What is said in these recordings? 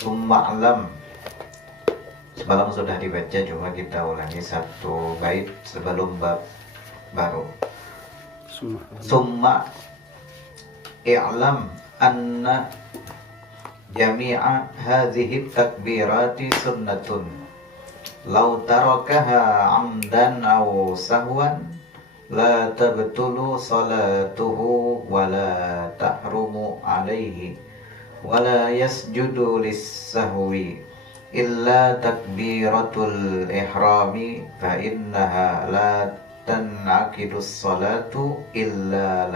Summa alam. Semalam sudah dibaca, cuma kita ulangi satu bait sebelum bab baru. Summa i'lam anna jami'a hadhihi takbirati sunnatun law tarakaha amdan aw sahwan la tabtulu salatuhu wa la tahrumu alaihi wa la yasjudu lis-sahwi illa takbiratul ihrami fa innaha la tan'aqidus salatu illa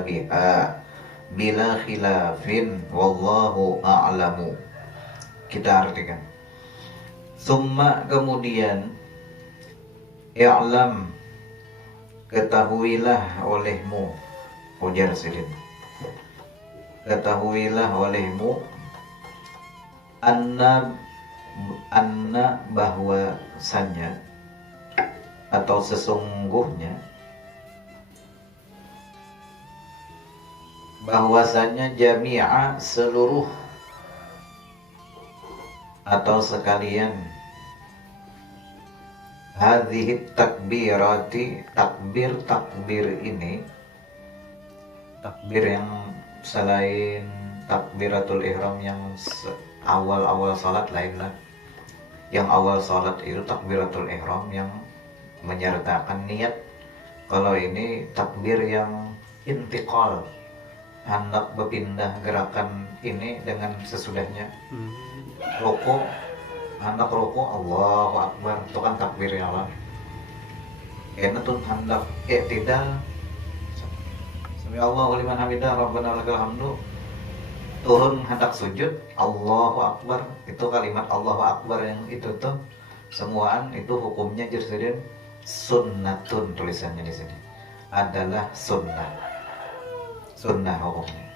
biha bila khilafin wallahu a'lamu. Kita artikan. Summa, kemudian, i'lam, ketahuilah olehmu, ujar Sidin, ketahuilah olehmu anna bahwasanya atau sesungguhnya bahwasanya jami'a seluruh atau sekalian hadhihi takbirati takbir ini, takbir yang selain takbiratul ihram yang awal-awal salat lain lah. Yang awal salat itu takbiratul ihram yang menyertakan niat. Kalau ini takbir yang intiqal, hendak berpindah gerakan ini dengan sesudahnya. Rukuk, hendak rukuk Allahu Akbar, itu kan takbirnya lah. Karena tuh hendak i'tidal, sami Allahu liman hamidah rabbana lakal hamdu, turun hendak sujud Allahu Akbar, itu kalimat Allahu Akbar yang itu tuh semuaan itu hukumnya jadi sunnatun, tulisannya di sini adalah sunnah hukumnya.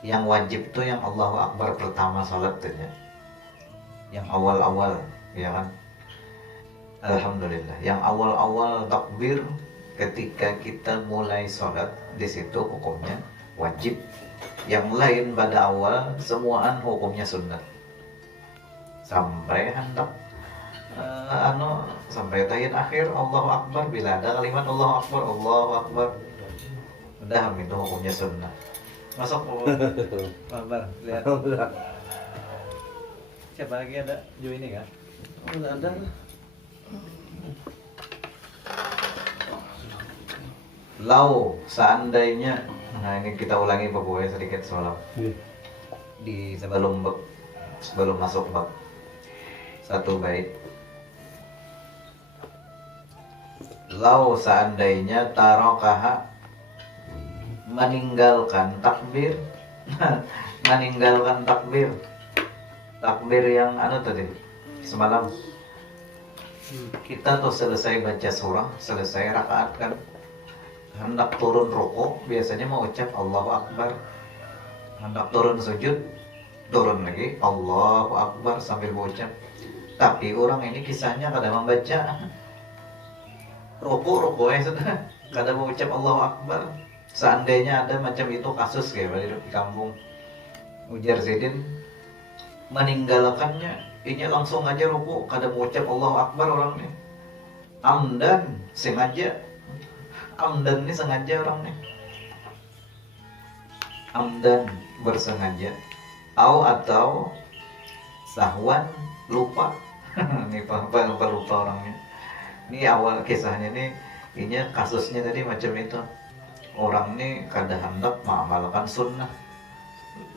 Yang wajib itu yang Allahu Akbar pertama salat tuh, yang awal-awal, ya kan. Alhamdulillah, yang awal-awal takbir ketika kita mulai salat, di situ hukumnya wajib. Yang lain pada awal semuaan hukumnya sunnah. Sampai hendak sampai tahiyat akhir Allahu Akbar, bila ada kalimat Allahu Akbar, udah itu hukumnya sunnah. Masuk Akbar, lihat. Siapa lagi ada? Jo ini kan? Enggak ada. Lau, seandainya, nah ini kita ulangi Pak Boy sedikit semalam. Di sebelum masuk bab satu bait. Lau, seandainya tarokaha, meninggalkan takbir takbir yang tadi semalam kita tuh selesai baca surah, selesai rakaat kan, hendak turun rukuk biasanya mau ucap Allahu Akbar, hendak turun sujud turun lagi Allahu Akbar sambil mengucap. Tapi orang ini kisahnya kadang membaca rukuk ya sudah, kadang mengucap Allahu Akbar. Seandainya ada macam itu kasus kayak di kampung, ujar Zidin, meninggalkannya ini langsung aja ruku, kadang mengucap Allahu Akbar orangnya amdan, sengaja. Amdan ini sengaja orangnya, amdan bersengaja, atau sahwan lupa. Ini lupa orangnya. Ini awal kisahnya ini kasusnya tadi macam itu. Orang ini kadang hendak mengamalkan sunnah,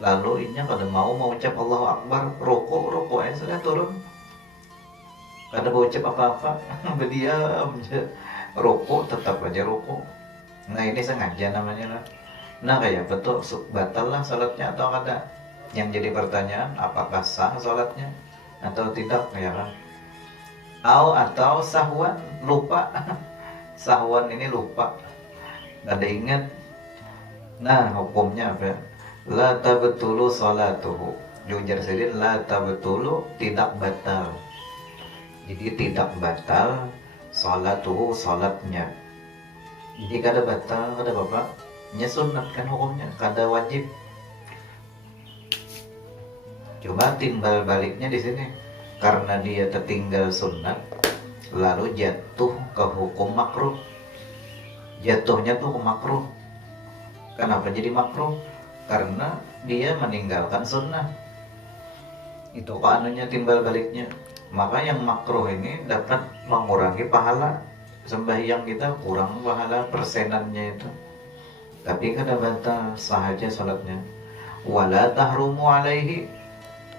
lalu inya kadang mau ucap Allahu Akbar, rukuk ya sudah turun, kadang mau ucap apa-apa, berdiam, rukuk tetap aja rukuk. Nah ini sengaja namanya lah. Nah kayak betul batal lah salatnya atau kada? Yang jadi pertanyaan, apakah sah salatnya atau tidak, ya kan? Atau sahwan, lupa. Sahwan ini lupa, ada ingat. Nah hukumnya apa? La tabtulu salatuhu. Ujar Sidin, la tabtulu, tidak batal. Jadi tidak batal salatuhu, salatnya. Jadi kada batal, kada bapak, nya sunat kan hukumnya, kada wajib. Cuma timbal baliknya di sini, karena dia tertinggal sunat, lalu jatuh ke hukum makruh. Jatuhnya tuh ke makruh. Kenapa jadi makruh? Karena dia meninggalkan sunnah. Itu anunya timbal baliknya. Maka yang makruh ini dapat mengurangi pahala sembahyang kita, kurang pahala persenannya itu. Tapi kada batal, sah aja salatnya. Wala tahrumu alaihi,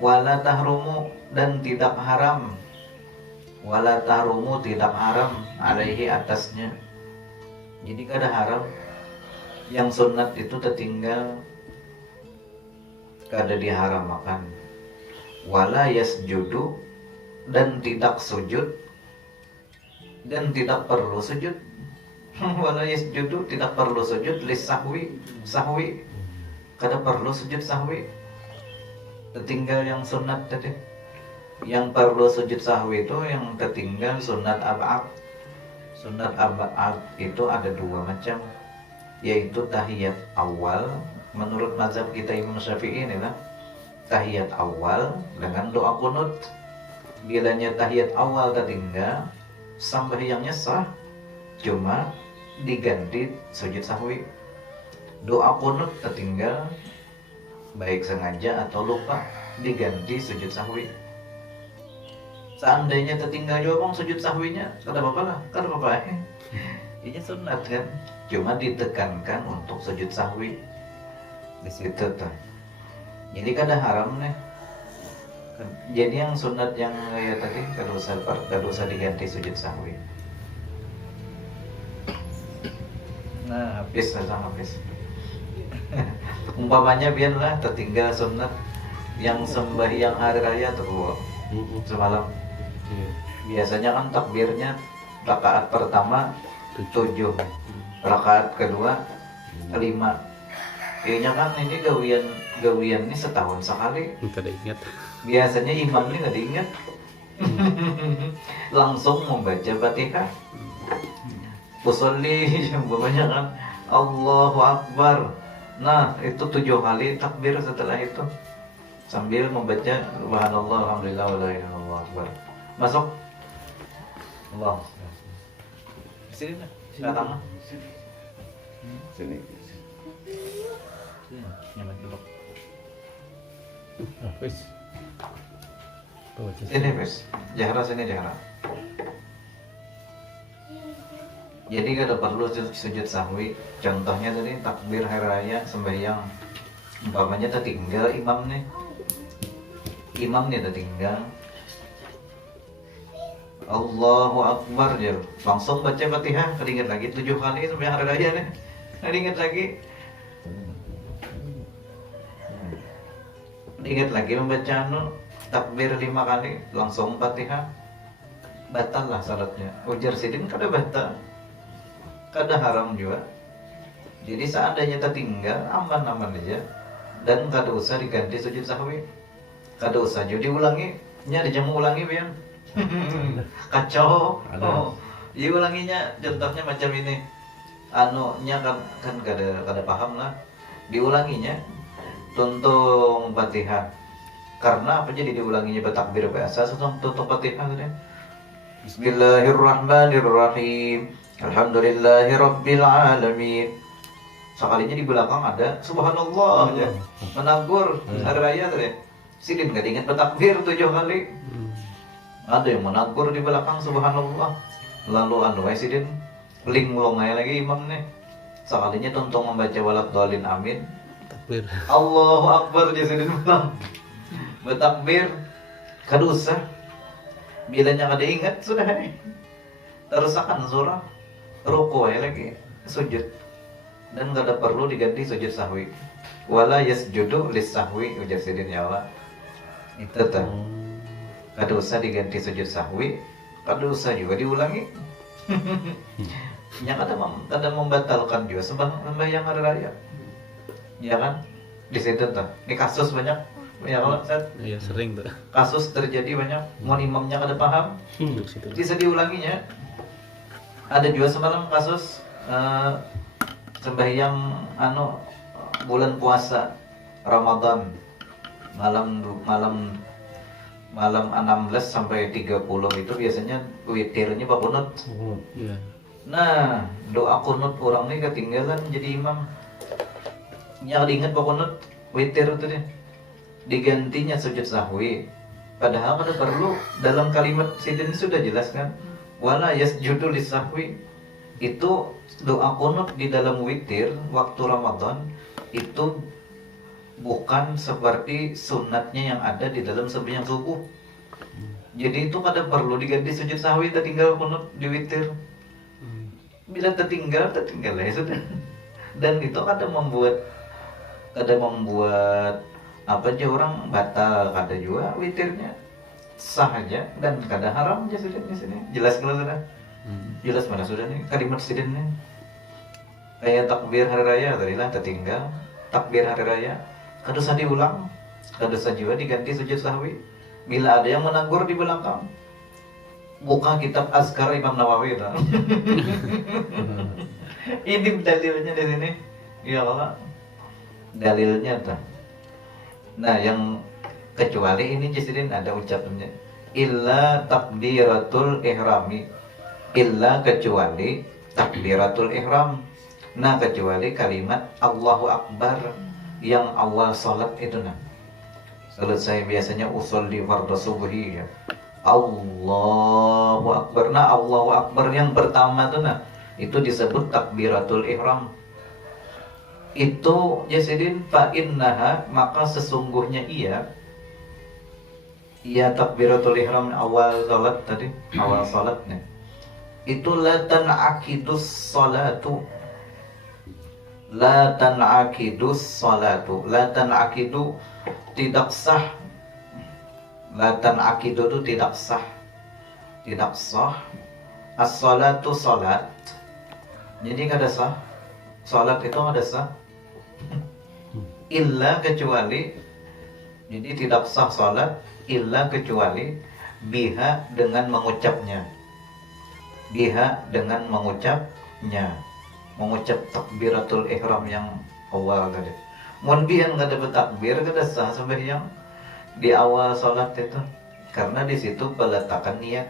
wala tahrumu, dan tidak haram. Wala tahrumu, tidak haram, alaihi, atasnya. Jadi kada haram. Yang sunat itu tertinggal, kada diharamakan. Wala yasjudu, dan tidak sujud, dan tidak perlu sujud. Wala yasjudu, tidak perlu sujud, lis sahwi, sahwi, kada perlu sujud sahwi. Tertinggal yang sunat tadi. Yang perlu sujud sahwi itu yang tertinggal sunat ab'ad. Sunat ab'ad itu ada dua macam, yaitu tahiyat awal. Menurut mazhab kita Imam Syafi'i ini lah, tahiyat awal dengan doa kunut. Bilanya tahiyat awal tertinggal, sembahyangnya sah, cuma diganti sujud sahwi. Doa kunut tertinggal, baik sengaja atau lupa, diganti sujud sahwi. Seandainya tertinggal juga bang sujud sahwinya, kada apa-apa lah, kada apa-apa. Ini sunat kan, cuma ditekankan untuk sujud sahwi di situ tuh. Jadi kada haram nih. Jadi yang sunat yang ya tadi kada usah diganti sujud sahwi. Nah, habis sama habis. Umpamanya biarlah tertinggal sunat yang sembahyang hari raya tuh semalam. Biasanya kan takbirnya rakaat pertama 7, rakaat kedua 5. Kayaknya kan ini gawian ini setahun sekali. Kada ingat. Biasanya imam ini nggak diingat. Langsung membaca Fatihah. Usolli yang banyak kan Allahu Akbar. Nah itu 7 kali takbir setelah itu sambil membaca Subhanallah, Alhamdulillah, wa la ilaha illallah, Akbar. Masuk. Allah. Sini lah. Datang. Sini. Nyaman dulu. Wis. Sini wis. Jahra sini jahra. Jadi kada perlu sujud sahwi. Contohnya tadi takbir hari raya sembahyang. Umpamanya tertinggal imam nih tertinggal Allahu Akbar ya, langsung baca Fatihah, keringat lagi 7 kali sampai hari raya nih, keringat lagi membaca takbir 5 kali, langsung Fatihah, batal lah salatnya. Ujar sidin kada batal, kada haram juga. Jadi seandainya tertinggal aman-aman aja, dan kada usah diganti sujud sahwi. Kada usah jadi ulangi, nya dijamu ulangi biar kacau. Iya ulanginya, contohnya macam ini. Nya kan kada paham lah. Diulanginya tuntung Fatihah. Karena apa jadi diulanginya bertakbir biasa, tuntung Fatihah kan. Bismillahirrahmanirrahim. Alhamdulillahirabbil alamin. Sekalinya di belakang ada Subhanallah aja. Menagur hari raya tadi. Sidin nggak diingat bertakbir 7 kali. Ada yang menagur di belakang Subhanallah. Lalu sidin linglong aja lagi imam nih. Sekalinya tuntung membaca walad dolin amin. Takbir. Allahu Akbar dia sidin ulang. Bertakbir kada usah. Bilanya kada ingat sudah terusakan surah. Ruku aja lagi, sujud. Dan gak ada perlu diganti sujud sahwi. Wala yasjudu lis sahwi, ujar sidin ya Allah. Itu tuh. Kada usah diganti sujud sahwi, kada usah juga diulangi. Ya kada membatalkan juga sembahyang hari raya. Ya kan? Di situ tuh. Ini kasus banyak. Ya kalau Iya sering tuh. kasus terjadi banyak. Mau imamnya kada paham, bisa diulanginya. Ada juga semalam kasus sembahyang bulan puasa Ramadan. malam malam malam 16 sampai 30 itu biasanya witirnya Pak Kunut. Iya. Nah, doa kunut orang nih ketinggalan jadi imam. Yang diingat Pak Kunut witir itu deh. Digantinya sujud sahwi. Padahal kada perlu, dalam kalimat sidin sudah jelas kan. Wala yasjudu lisahwi. Itu doa kunut di dalam witir waktu Ramadan itu bukan seperti sunatnya yang ada di dalam sembahyang subuh. Jadi itu kada perlu diganti sujud sahwi, tertinggal kunut di witir. Bila tertinggal ya sudah. Dan itu kadang membuat apa aja orang batal, kada juga witirnya sah aja dan kada haram aja sudah di sini. Jelas kalau sudah. Jelas mana sudah nih kalimat sidin nih. Kayak takbir hari raya tadi lah tertinggal. Takbir hari raya kada usah diulang, kada usah juga diganti sujud sahwi. Bila ada yang menegur di belakang, buka kitab Azkar Imam Nawawi itu. Ini dalilnya di sini. Ya Allah. Dalilnya tuh. Nah, yang kecuali ini jadiin ada ucapannya. Illa takbiratul ihrami. Illa kecuali takbiratul ihram. Nah, kecuali kalimat Allahu Akbar yang awal salat itu nah. Selesai biasanya usul di fardhu subuhi ya. Allahu Akbar. Nah, Allahu Akbar yang pertama tuh nah, itu disebut takbiratul ihram. Itu jasidin fa innaha, maka sesungguhnya ia takbiratul ihram awal salat tadi, awal salatnya. Itu la tan'aqidus salatu. La tan'aqidus salatu. La tan'aqidu tidak sah. La tan'aqidu itu tidak sah. Tidak sah. As-salatu salat. Jadi kada sah. Salat itu kada sah. Illa kecuali, jadi tidak sah salat illa kecuali biha dengan mengucapnya. Biha dengan mengucapnya. Mengucap takbiratul ihram yang awal tadi. Mun bihan kada bertakbir kada sah sembahyang di awal salat itu. Karena di situ peletakan niat.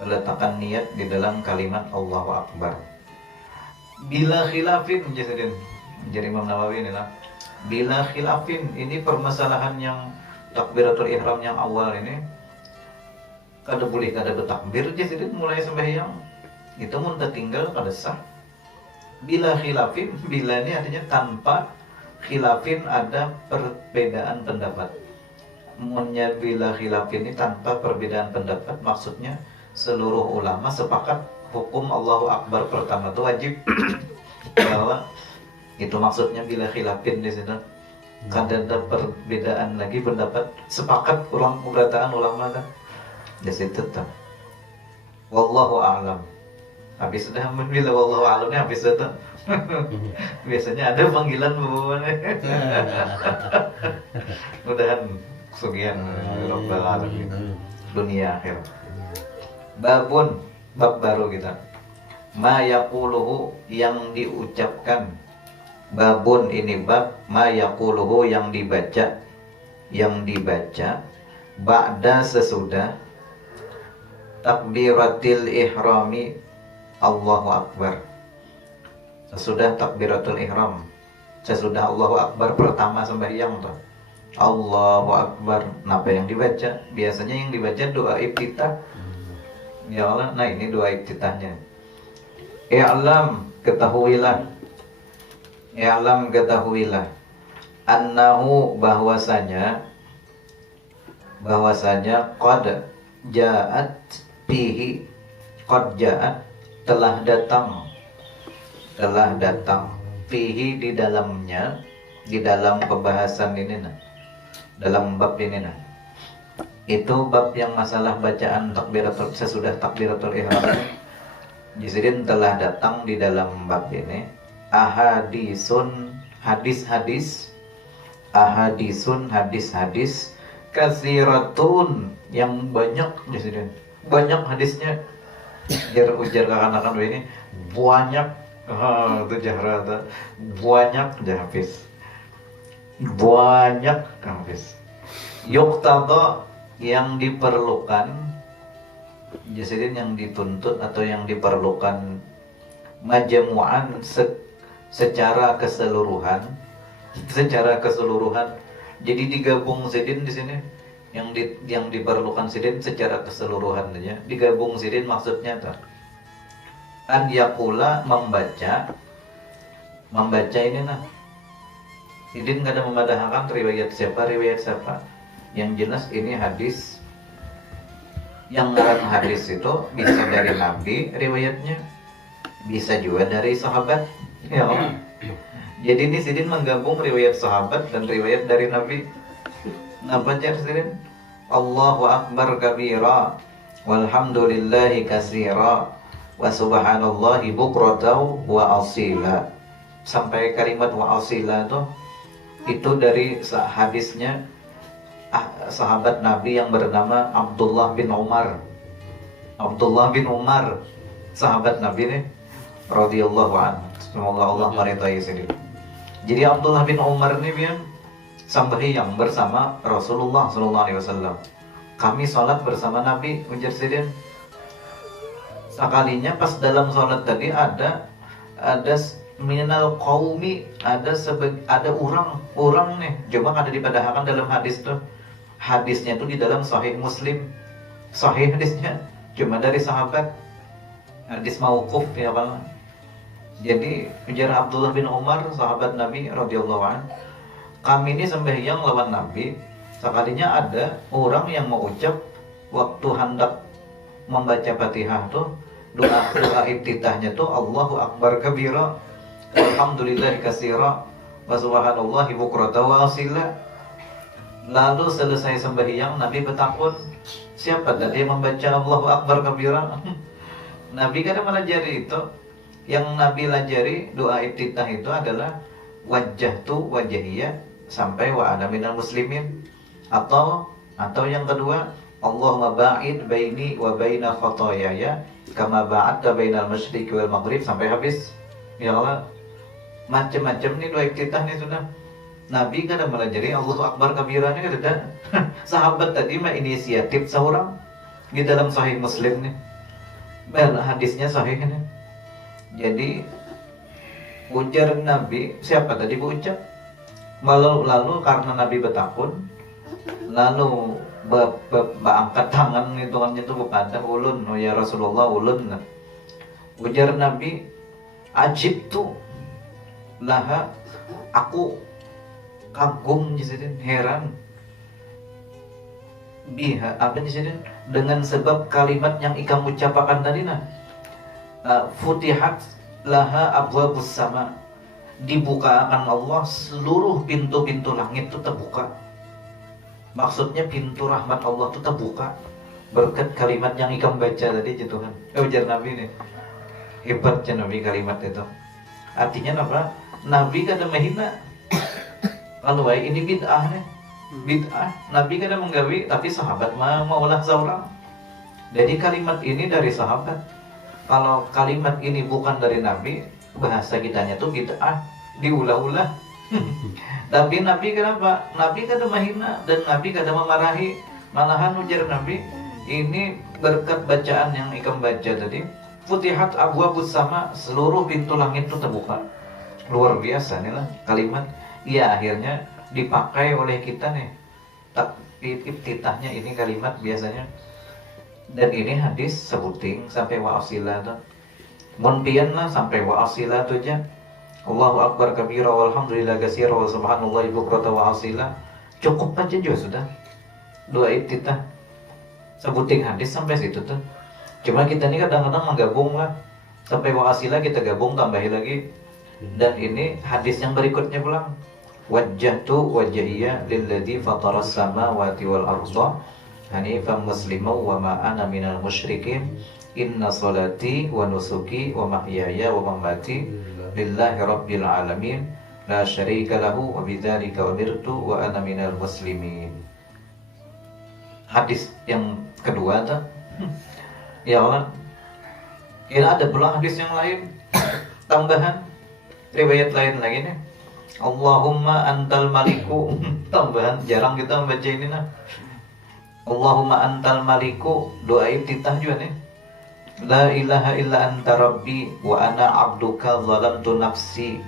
Peletakan niat di dalam kalimat Allahu Akbar. Bila khilafin jadi Imam Nawawi ini lah. Bila khilafin, ini permasalahan yang takbiratul ihram yang awal ini kada boleh kada bertakbir jadi mulai sembahyang. Itu mun tertinggal kada sah. Bila khilafin, bila ini artinya tanpa khilafin ada perbedaan pendapat. Munnya bila khilafin ini tanpa perbedaan pendapat maksudnya seluruh ulama sepakat hukum Allahu Akbar pertama itu wajib. Bahwa itu maksudnya bila khilafin di situ. Kada ada perbedaan lagi pendapat, sepakat perataan ulama kan. Di situ tuh. Wallahu a'lam. Habis sudah bila wallahu a'lamnya habis itu. Biasanya ada panggilan bagaimana. Mudahan sugihan Rabbal alamin. Dunia akhir. Babun, bab baru kita. Ma yaquluhu, yang diucapkan. Babun ini bab ma yaquluhu, yang dibaca. Yang dibaca ba'da sesudah takbiratil ihrami Allahu Akbar. Sesudah takbiratul ihram, sesudah Allahu Akbar pertama sembahyang tuh. Allahu Akbar. Apa yang dibaca? Biasanya yang dibaca doa iftitah. Ya Allah, nah ini doa iftitahnya. I'lam, ketahuilah. I'lam, ketahuilah. Annahu, bahwasanya qad ja'at fihi, qad ja'at, telah datang fihi, di dalamnya, di dalam pembahasan ini nah, dalam bab ini nah. Itu bab yang masalah bacaan takbiratul, sesudah takbiratul ihram. Jizrin telah datang di dalam bab ini ahadisun, hadis-hadis, ahadisun, hadis-hadis kasiratun, yang banyak jizrin, banyak hadisnya. Ujar kakan-kakan ini banyak. Itu jahra, banyak jahafis. banyak Kang Fis. Yuqtada yang diperlukan, jadi yang dituntut atau yang diperlukan, majmu'an secara keseluruhan, jadi digabung sidin di sini, yang diperlukan sidin secara keseluruhan aja digabung sidin, maksudnya tuh an yaqula, membaca ini nah. Sidin nggak ada memadahkan riwayat siapa, yang jelas ini hadis. Yang ngarang hadis itu bisa dari Nabi riwayatnya, bisa juga dari sahabat, ya Allah. Jadi ini Sidin menggabung riwayat sahabat dan riwayat dari Nabi. Apa aja Sidin? Allahu Akbar kabira, walhamdulillahi katsira, wa subhanallahi bukratan wa asila. Sampai kalimat wa asila itu dari hadisnya sahabat Nabi yang bernama Abdullah bin Umar, sahabat Nabi nih, radhiyallahu anhu. Semoga Allah meridai sini. Jadi Abdullah bin Umar ini biar sembahyang bersama Rasulullah sallallahu alaihi wasallam. Kami sholat bersama Nabi, ujar sidin. Sekalinya pas dalam sholat tadi ada minal qaumi, ada orang nih, coba ada dipadahkan dalam hadis tuh. Hadisnya itu di dalam Sahih Muslim, sahih hadisnya, cuma dari sahabat, hadis mauquf ya Pak. Jadi ujar Abdullah bin Umar, sahabat Nabi radhiyallahu anhu, kami ini sembahyang lawan Nabi, sekalinya ada orang yang mau ucap waktu hendak membaca Fatihah tuh, doa iftitahnya tuh Allahu Akbar kabira, alhamdulillah katsira, wa subhanallahi bukratan wa asila. Lalu selesai sembahyang Nabi bertakun, siapa tadi yang membaca Allahu Akbar kabira? Nabi kan melajari itu. Yang Nabi lajari doa iftitah itu adalah wajjahtu wajhiyya sampai wa ana minal muslimin, atau yang kedua Allahumma ba'id baini wa baina khotoyaya kama ba'adta bainal masyriqi wal maghrib sampai habis. Ya Allah, macam-macam nih doa iftitah nih sudah. Nabi kan melajari Allahu Akbar kabira nih ada. Sahabat tadi mah inisiatif seorang di dalam Sahih Muslim nih. Hadisnya sahih nih. Jadi ujar Nabi, siapa tadi berucap? Lalu karena Nabi bertakun, lalu angkat tangan hitungannya itu kepada ulun, oh ya Rasulullah ulun. Ujar Nabi, ajibtu laha, aku kagum jadi heran biha, apa jadi dengan sebab kalimat yang ikam ucapkan tadi nah. Futihat laha abwabus sama, dibukakan Allah seluruh pintu-pintu langit itu terbuka. Maksudnya pintu rahmat Allah itu terbuka berkat kalimat yang ikam baca tadi Tuhan. Ujar Nabi nih, hebatnya Nabi kalimat itu. Artinya apa? Nabi kada menghina. Kalau ini bid'ah nih, bid'ah. Nabi kada menggawi, tapi sahabat maulah seorang. Jadi kalimat ini dari sahabat. Kalau kalimat ini bukan dari Nabi, bahasa kitanya tuh bid'ah, diulah-ulah. Tapi Nabi kenapa? Nabi kada menghina dan Nabi kada memarahi. Malahan ujar Nabi, ini berkat bacaan yang ikam baca tadi, futihat abwabus sama, seluruh pintu langit itu terbuka. Luar biasa nih lah kalimat. Ya akhirnya dipakai oleh kita nih. Tapi iftitahnya ini kalimat biasanya. Dan ini hadis sebuting sampai wa asila tuh. Mun pian lah sampai wa asila tuh aja. Allahu Akbar kabira walhamdulillah katsira wa subhanallahi bukratan wa asila. Cukup aja juga sudah. Doa iftitah. Sebuting hadis sampai situ tuh. Cuma kita ini kadang-kadang menggabung lah. Sampai wa asila kita gabung tambahin lagi. Dan ini hadis yang berikutnya pulang. Wajjahtu wajhiyya lilladzi fataras samawati wal arda hanifan musliman wa ma ana minal musyrikin. Inna salati wa nusuki wa mahyaya wa mamati lillahi rabbil alamin la syarika lahu wa bidzalika umirtu wa ana minal muslimin. Hadis yang kedua tuh. Ya Allah. Kira ada pula hadis yang lain tambahan riwayat lain lagi nih. Allahumma antal maliku. Tambahan jarang kita membaca ini nah. Allahumma antal maliku, doa iftitah juga nih. La ilaha illa anta rabbi wa ana abduka zalamtu nafsi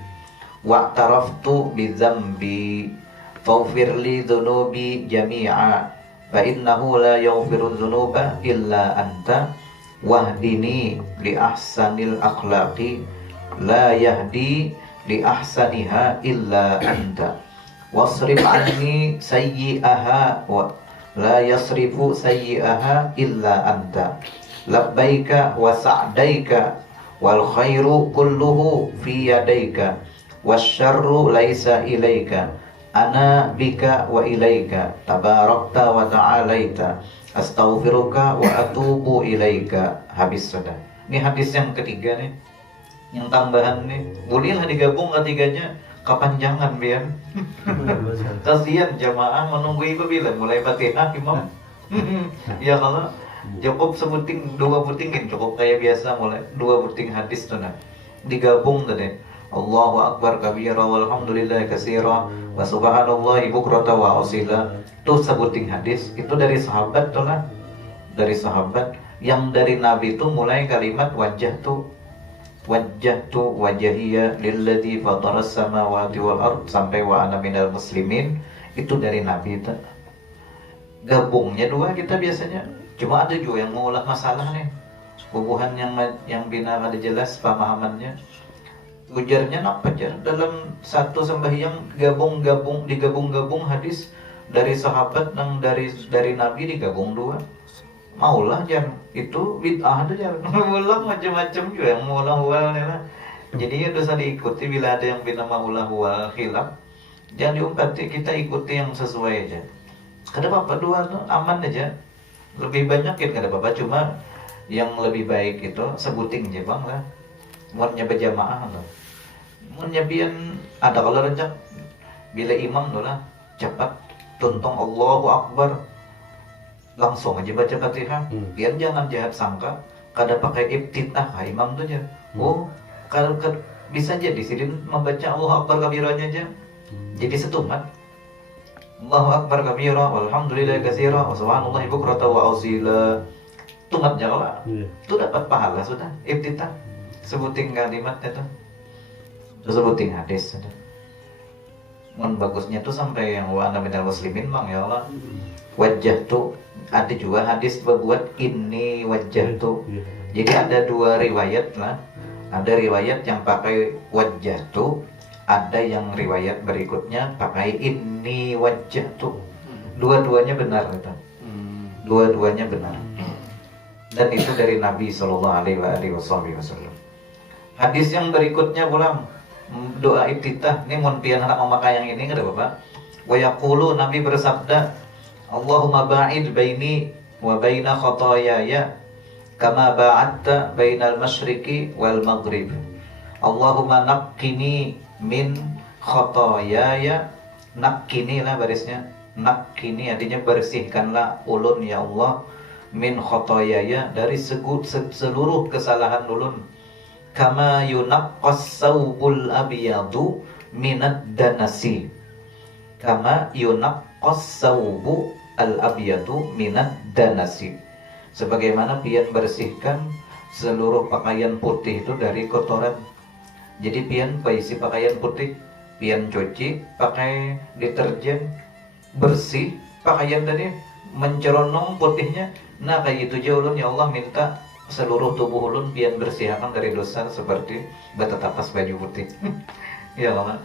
wa taraftu bi dzambi faghfirli dzunubi jami'a fa innahu la yaghfiru dzunuba illa anta wahdini li ahsanil akhlaqi la yahdi li ahsaniha illa anta wasrif anni sayyi'aha wa la yasrifu sayyi'aha illa anta labbaika wa sa'daika wal khairu kulluhu fi yadaika wasyarru laisa ilaika ana bika wa ilaika tabarakta wa ta'alaita astaghfiruka wa atubu ilaika. Habis sudah. Ini hadis yang ketiga nih, yang tambahan nih, bolehlah digabung ketiganya, kepanjangan biar kasihan jamaah menunggu itu bila mulai Fatihah imam. Ya kalau cukup sebuting, 2 butingin cukup kayak biasa, mulai 2 buting hadis tuh nah digabung tadi. Allahu akbar kabira walhamdulillah katsira wa subhanallahi bukrata wa asila. Tuh sebuting hadis itu dari sahabat tuh nah, dari sahabat. Yang dari Nabi itu mulai kalimat wajjahtu wajhiyya lilladzi fataras samawati wal ard sampai wa ana minal muslimin, itu dari Nabi itu. Gabungnya 2 kita biasanya. Cuma ada juga yang mengulah masalah nih, hubungan yang bina ada jelas pemahamannya. Ujarnya apa jar? Dalam satu sembahyang digabung hadis dari sahabat yang dari Nabi digabung 2. Maulah jar, itu bid'ah ada jar. Ulang macam-macam juga yang maulah lah. Jadi ya dosa diikuti bila ada yang bina maulah wal khilaf. Jangan diumpati, kita ikuti yang sesuai aja. Kada apa-apa 2 tuh aman aja. Lebih banyak kan kada apa-apa, cuma yang lebih baik itu sebuting aja bang lah. Munnya berjamaah lah. Munnya pian ada kalau rencak bila imam tuh lah cepat tuntung Allahu Akbar, langsung aja baca Fatihah. Biar jangan jahat sangka kada pakai iftitah imam tuh aja. Oh, kalau bisa jadi sini membaca Allahu Akbar kabiranya aja. Jadi setumat. Allahu akbar kabira walhamdulillah katsira wa subhanallahi bukrata wa asila. Tumat Jawa. Itu dapat pahala sudah iftitah. Sebuting kalimat itu. Sebuting hadis sudah. Mun bagusnya tuh sampai yang wa ana minal muslimin bang ya Allah. Wajah tuh ada juga hadis berbuat ini wajah tuh. Jadi ada 2 riwayat lah. Ada riwayat yang pakai wajah tuh, ada yang riwayat berikutnya pakai ini wajah tuh. Dua-duanya benar gitu. Dua-duanya benar. Dan itu dari Nabi Sallallahu Alaihi Wasallam. Hadis yang berikutnya pulang doa iftitah. Ini mun pian anak memakai yang ini enggak apa-apa. Wa yaqulu, Nabi bersabda, Allahumma ba'id baini wa baina khotoyaya kama ba'adta bainal masyriqi wal maghrib. Allahumma naqqini min khotoyaya. Naqqini lah barisnya. Naqqini artinya bersihkanlah ulun ya Allah, min khotoyaya dari seluruh kesalahan ulun. Kama yunaqqas saubul abiyadu minad danasi. Kama yunaqqas saubu al abiyadu minad danasi. Sebagaimana pian bersihkan seluruh pakaian putih itu dari kotoran. Jadi pian isi pakaian putih, pian cuci pakai deterjen, bersih pakaian tadi, menceronong putihnya. Nah kayak itu aja ulun ya Allah minta seluruh tubuh ulun pian bersihkan dari dosa seperti betetapas baju putih. Ya Allah.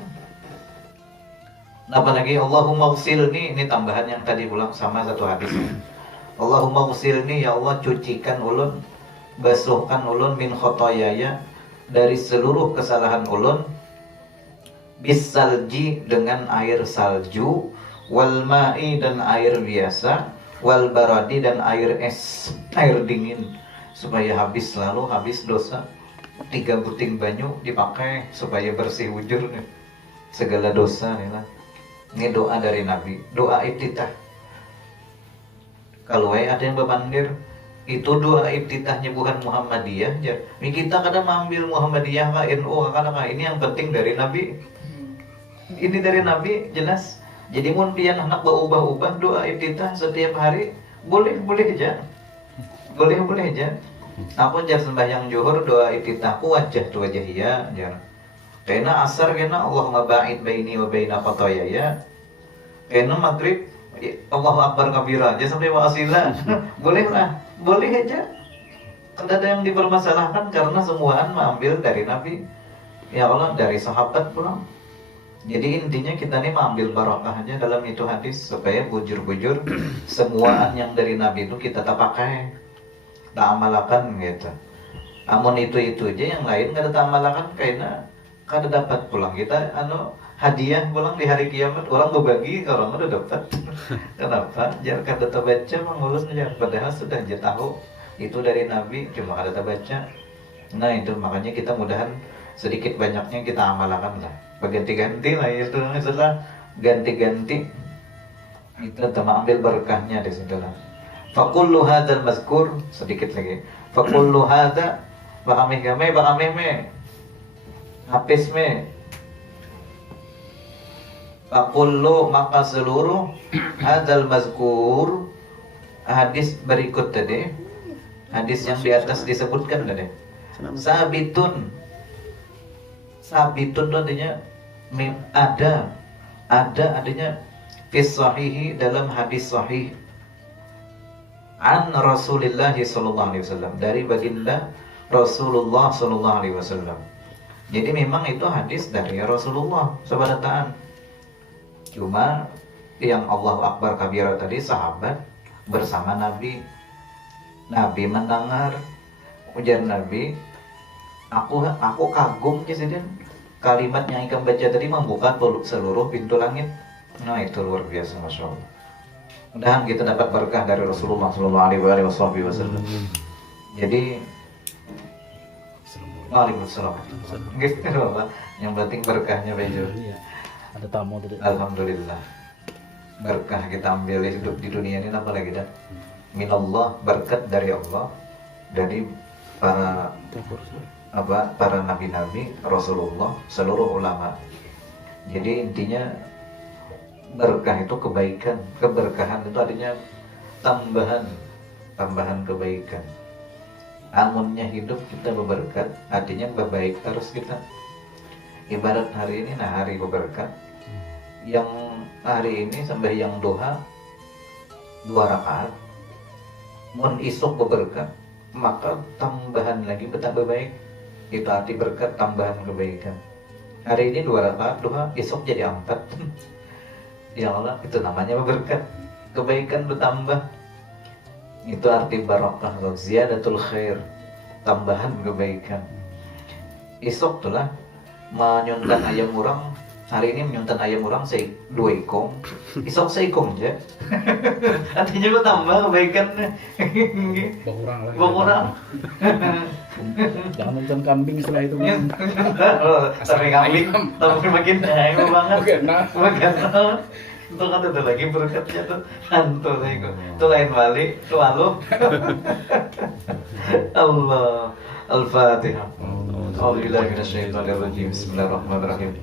Apalagi Allahumma ghsilni, ini tambahan yang tadi ulang sama satu hadis. Allahumma ghsilni, ya Allah cucikan ulun, basuhkan ulun min khotoyaya dari seluruh kesalahan ulun, bisalji dengan air salju, wal ma'i dan air biasa, wal baradi dan air es, air dingin, supaya habis dosa. 3 buting banyu dipakai supaya bersih wujur nih segala dosa nih lah. Ini doa dari Nabi, doa iftitah. Kalau ada yang berpandir, itu doa iftitahnya bukan Muhammadiyah. Ini kita kadang mengambil Muhammadiyah ka NU, kadang ini yang penting dari Nabi. ini dari Nabi jelas. Jadi mun pian hendak berubah-ubah doa iftitah setiap hari boleh aja. Boleh aja. Aku jar sembahyang zuhur doa iftitahku wajah tu wajahiyah jar. Kena asar kena Allahumma ba'id baini wa baina khataaya. Kena maghrib Allahu akbar kabira aja sampai wa asila. Boleh aja. Tidak ada yang dipermasalahkan karena semuaan mengambil dari Nabi. Ya Allah, dari sahabat pulang. Jadi intinya kita nih mengambil barakahnya dalam itu hadis supaya bujur-bujur semuaan yang dari Nabi itu kita tak pakai, tak amalkan gitu. Amun itu aja yang lain kada tak amalkan karena kada dapat pulang kita hadiah pulang di hari kiamat orang berbagi orang udah dapat. Kenapa? Jar kada terbaca mengulun jar padahal sudah aja tahu itu dari Nabi cuma kada terbaca. Nah itu makanya kita mudahan sedikit banyaknya kita amalkan lah. Berganti-ganti lah itu setelah ganti-ganti itu tema ambil berkahnya di situ lah. Fakullu hadzal mazkur sedikit lagi. Fakullu hadza bakameh me habis me. Fakullu maka seluruh hadzal mazkur hadis berikut tadi. Hadis yang di atas disebutkan tadi. Sabitun itu artinya ada adanya fis sahihi dalam hadis sahih an Rasulillah sallallahu alaihi wasallam dari baginda Rasulullah sallallahu alaihi wasallam. Jadi memang itu hadis dari Rasulullah sebadataan. Cuma yang Allahu Akbar kabira tadi sahabat bersama Nabi. Nabi mendengar ujar Nabi, aku kagum kisahnya kalimat yang ikan baca tadi membuka seluruh pintu langit. Nah itu luar biasa, masya Allah. Mudah-mudahan kita dapat berkah dari Rasulullah Sallallahu Alaihi Wasallam. Jadi, Waalaikumsalam. Gitu Allah. Yang penting berkahnya baju. Ada tamu tadi. Alhamdulillah. Berkah kita ambil hidup di dunia ini apa lagi dah? Minallah, berkat dari Allah, dari para nabi-nabi, Rasulullah, seluruh ulama. Jadi intinya berkah itu kebaikan, keberkahan itu artinya tambahan kebaikan. Amunnya hidup kita berberkat, artinya berbaik terus kita. Ibarat hari ini, hari berberkat. Yang hari ini sembahyang duha 2 rakaat. Mun isuk berberkat, maka tambahan lagi betapa baik. Itu arti berkat tambahan kebaikan. Hari ini 2 rakaat duha, esok jadi 4. Ya Allah, itu namanya berkat. Kebaikan bertambah. Itu arti barakah, ziyadatul khair, tambahan kebaikan. Esok tulah menyuntan ayam urang. Hari ini menyuntan ayam urang 2 ekong. Esok 1 ekong aja. Artinya bertambah kebaikan. Berkurang. Jangan nonton kambing setelah itu. Sampai kambing, tapi makin ayam banget. Makin itu kan itu lagi berkatnya tuh hantu itu lain balik itu malu. Allah Al-Fatihah. A'udzubillahi minasyaitonirrajim. Bismillahirrahmanirrahim.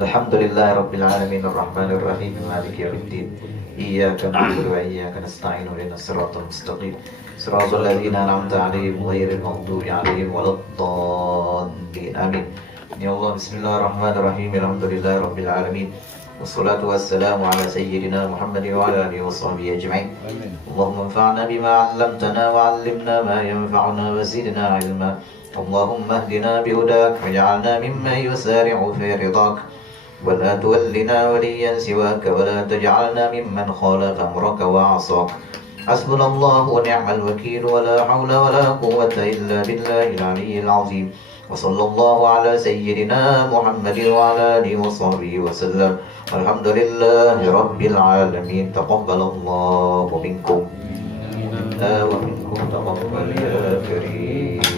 Alhamdulillahi rabbil alamin arrahmanir rahim maliki yaumiddin. Iyyaka na'budu wa iyyaka nasta'in ihdinas siratal mustaqim. Siratal ladzina an'amta 'alaihim ghairil maghdubi 'alaihim waladdallin. Amin. Ya Allah, bismillahirrahmanirrahim. Alhamdulillahi rabbil alamin. Wassalatu wassalamu ala sayyidina Muhammadin wa ala alihi washabbihi ajma'in. Allahumma anfa'na bima 'allamtana wa 'allimna ma yanfa'una wa zidna 'ilma. Allahumma ihdina bihudak waj'alna mimman yusari'u fi ridak. ولا تولنا وليا سواك ولا تجعلنا ممن خالف أمرك وعصاك. حسبنا الله ونعم الوكيل ولا حول ولا قوة إلا بالله العلي العظيم. وصلى الله على سيدنا محمد وعلى آله وصحبه وسلم. والحمد لله رب العالمين. تقبل الله منكم ومنكم تقبل يا كريم.